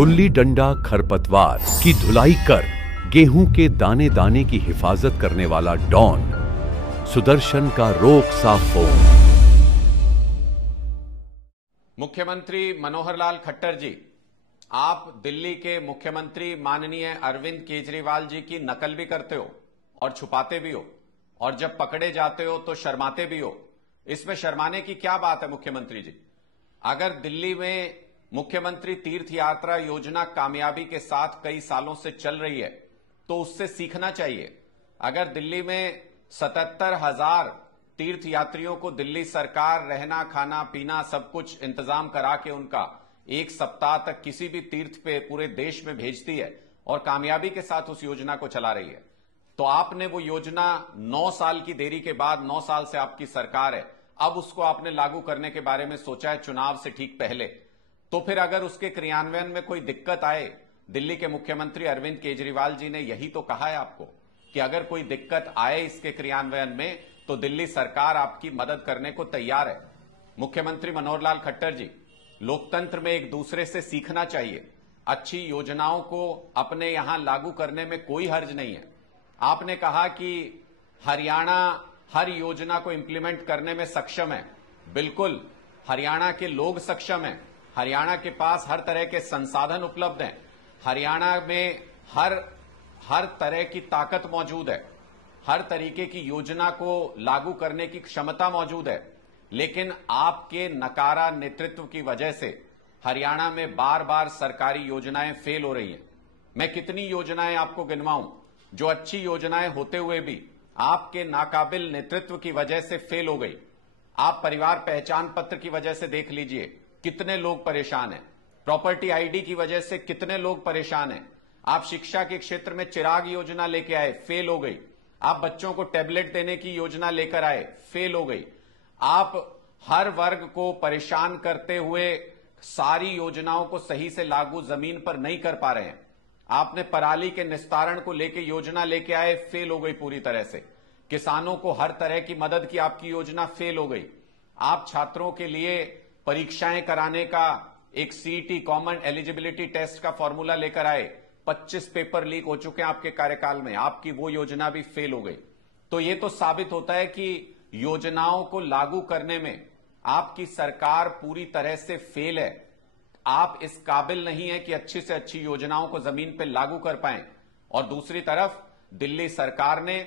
गुल्ली डंडा खरपतवार की धुलाई कर गेहूं के दाने दाने की हिफाजत करने वाला डॉन सुदर्शन का रोक साफ फोन। मुख्यमंत्री मनोहर लाल खट्टर जी, आप दिल्ली के मुख्यमंत्री माननीय अरविंद केजरीवाल जी की नकल भी करते हो और छुपाते भी हो, और जब पकड़े जाते हो तो शर्माते भी हो। इसमें शर्माने की क्या बात है मुख्यमंत्री जी? अगर दिल्ली में मुख्यमंत्री तीर्थ यात्रा योजना कामयाबी के साथ कई सालों से चल रही है तो उससे सीखना चाहिए। अगर दिल्ली में 77,000 तीर्थ यात्रियों को दिल्ली सरकार रहना खाना पीना सब कुछ इंतजाम करा के उनका एक सप्ताह तक किसी भी तीर्थ पे पूरे देश में भेजती है और कामयाबी के साथ उस योजना को चला रही है, तो आपने वो योजना 9 साल की देरी के बाद, 9 साल से आपकी सरकार है, अब उसको आपने लागू करने के बारे में सोचा है चुनाव से ठीक पहले। तो फिर अगर उसके क्रियान्वयन में कोई दिक्कत आए, दिल्ली के मुख्यमंत्री अरविंद केजरीवाल जी ने यही तो कहा है आपको कि अगर कोई दिक्कत आए इसके क्रियान्वयन में तो दिल्ली सरकार आपकी मदद करने को तैयार है। मुख्यमंत्री मनोहर लाल खट्टर जी, लोकतंत्र में एक दूसरे से सीखना चाहिए। अच्छी योजनाओं को अपने यहां लागू करने में कोई हर्ज नहीं है। आपने कहा कि हरियाणा हर योजना को इंप्लीमेंट करने में सक्षम है। बिल्कुल, हरियाणा के लोग सक्षम हैं, हरियाणा के पास हर तरह के संसाधन उपलब्ध हैं, हरियाणा में हर तरह की ताकत मौजूद है, हर तरीके की योजना को लागू करने की क्षमता मौजूद है। लेकिन आपके नकारा नेतृत्व की वजह से हरियाणा में बार बार सरकारी योजनाएं फेल हो रही हैं। मैं कितनी योजनाएं आपको गिनवाऊं जो अच्छी योजनाएं होते हुए भी आपके नाकाबिल नेतृत्व की वजह से फेल हो गई। आप परिवार पहचान पत्र की वजह से देख लीजिए कितने लोग परेशान हैं, प्रॉपर्टी आईडी की वजह से कितने लोग परेशान हैं। आप शिक्षा के क्षेत्र में चिराग योजना लेके आए, फेल हो गई। आप बच्चों को टैबलेट देने की योजना लेकर आए, फेल हो गई। आप हर वर्ग को परेशान करते हुए सारी योजनाओं को सही से लागू जमीन पर नहीं कर पा रहे हैं। आपने पराली के निस्तारण को लेकर योजना लेके आए, फेल हो गई पूरी तरह से। किसानों को हर तरह की मदद की आपकी योजना फेल हो गई। आप छात्रों के लिए परीक्षाएं कराने का एक सीईटी कॉमन एलिजिबिलिटी टेस्ट का फॉर्मूला लेकर आए, 25 पेपर लीक हो चुके हैं आपके कार्यकाल में, आपकी वो योजना भी फेल हो गई। तो ये तो साबित होता है कि योजनाओं को लागू करने में आपकी सरकार पूरी तरह से फेल है। आप इस काबिल नहीं है कि अच्छी से अच्छी योजनाओं को जमीन पर लागू कर पाएं। और दूसरी तरफ दिल्ली सरकार ने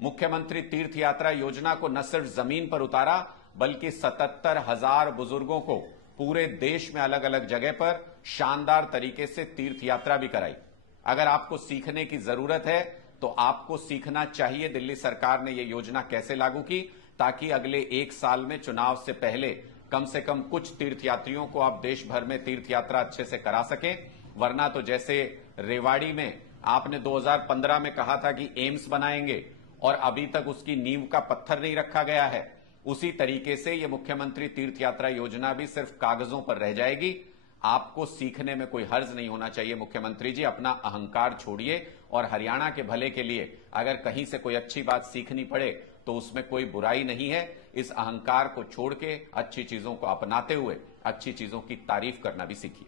मुख्यमंत्री तीर्थ यात्रा योजना को न सिर्फ जमीन पर उतारा बल्कि 77,000 बुजुर्गों को पूरे देश में अलग अलग जगह पर शानदार तरीके से तीर्थ यात्रा भी कराई। अगर आपको सीखने की जरूरत है तो आपको सीखना चाहिए दिल्ली सरकार ने यह योजना कैसे लागू की, ताकि अगले 1 साल में चुनाव से पहले कम से कम कुछ तीर्थयात्रियों को आप देश भर में तीर्थ यात्रा अच्छे से करा सकें। वरना तो जैसे रेवाड़ी में आपने 2015 में कहा था कि एम्स बनाएंगे और अभी तक उसकी नींव का पत्थर नहीं रखा गया है, उसी तरीके से यह मुख्यमंत्री तीर्थ यात्रा योजना भी सिर्फ कागजों पर रह जाएगी। आपको सीखने में कोई हर्ज नहीं होना चाहिए मुख्यमंत्री जी। अपना अहंकार छोड़िए और हरियाणा के भले के लिए अगर कहीं से कोई अच्छी बात सीखनी पड़े तो उसमें कोई बुराई नहीं है। इस अहंकार को छोड़ के अच्छी चीजों को अपनाते हुए अच्छी चीजों की तारीफ करना भी सीखिए।